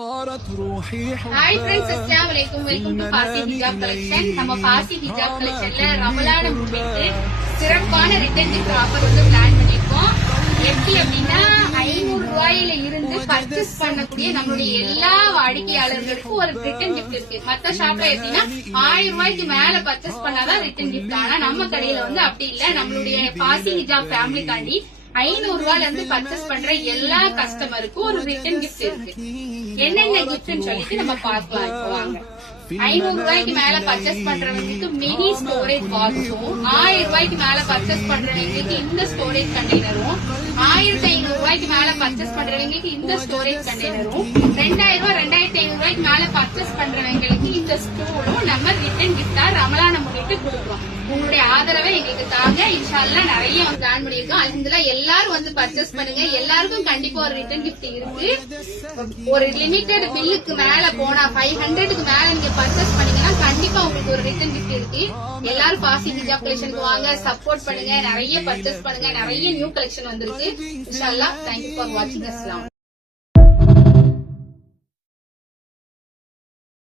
Hi friends, Assalamualaikum. Welcome to Fasi Hijab Collection. நம்ம Fasi Hijab Collectionல ரமலானை முன்னிட்டு சிறப்பான ரிட்டர்ன் கிஃப்ட் ஆஃபர் வந்து பிளான் பண்ணிருக்கோம். எப்படி அப்படின்னா 500 ரூபாயில இருந்து பர்ச்சேஸ் பண்ணக்கூடிய நம்மளுடைய எல்லா வாடிக்கையாளர்களுக்கும் ஒரு ரிட்டர்ன் கிஃப்ட் இருக்கு. மத்த ஷாப்ல எப்படின்னா 1000 ரூபாய்க்கு மேல பர்ச்சேஸ் பண்ணாதான் ரிட்டர்ன் கிஃப்ட். ஆனா நம்ம கடையில வந்து அப்படி இல்ல. நம்மளுடைய Fasi Hijab ஃபேமிலிக்காண்டி 500 ரூபாயில இருந்து பர்ச்சேஸ் பண்ற எல்லா கஸ்டமருக்கும் ஒரு ரிட்டர்ன் கிஃப்ட் இருக்கு. என்னென்ன கிஃப்ட்னு சொல்லிட்டு நம்ம பார்க்கலாம். இப்போ வாங்க. 500 ரூபாய்க்கு மேல பர்ச்சேஸ் பண்றவங்களுக்கு மினி ஸ்டோரேஜ் பாக்ஸும், 1000 ரூபாய்க்கு மேல பர்ச்சேஸ் பண்றவங்களுக்கு இந்த ஸ்டோரேஜ் கண்டெய்னரும், 1500 ரூபாய்க்கு மேல பர்ச்சேஸ் பண்றவங்களுக்கு இந்த ஸ்டோரேஜ் கண்டெய்னரும், 2000 ரூபாய் 2500 ரூபாய்க்கு மேல பர்ச்சேஸ் பண்றவங்களுக்கு இந்த ஸ்டூலும் நம்ம ரிட்டர்ன் கிஃப்டா ரமலானை முன்னிட்டு கொடுக்குறோம். உங்களுடைய ஆதரவை எங்களுக்கு தாங்க. இன்ஷா அல்லாஹ் நிறைய பிளான் பண்ணிருக்கோம். அல்ஹம்துலில்லாஹ் எல்லாரும் வந்து பர்ச்சேஸ் பண்ணுங்க. எல்லாருக்கும் கண்டிப்பா ஒரு ரிட்டர்ன் கிஃப்ட் இருக்கு. ஒரு லிமிட்டட் பில்லுக்கு மேல போனா 500க்கு மேல நீங்க பர்ச்சேஸ் பண்ணீங்கன்னா கண்டிப்பா உங்களுக்கு ஒரு ரிட்டர்ன் கிஃப்ட் இருக்கு. எல்லாரும் Fasi Hijab கலெக்ஷனுக்கு வாங்க, சப்போர்ட் பண்ணுங்க, நிறைய பர்ச்சேஸ் பண்ணுங்க. நிறைய நியூ கலெக்ஷன் வந்திருக்கு. இன்ஷா அல்லாஹ். தேங்க்யூ ஃபார் வாட்சிங். அஸ்ஸலாம்.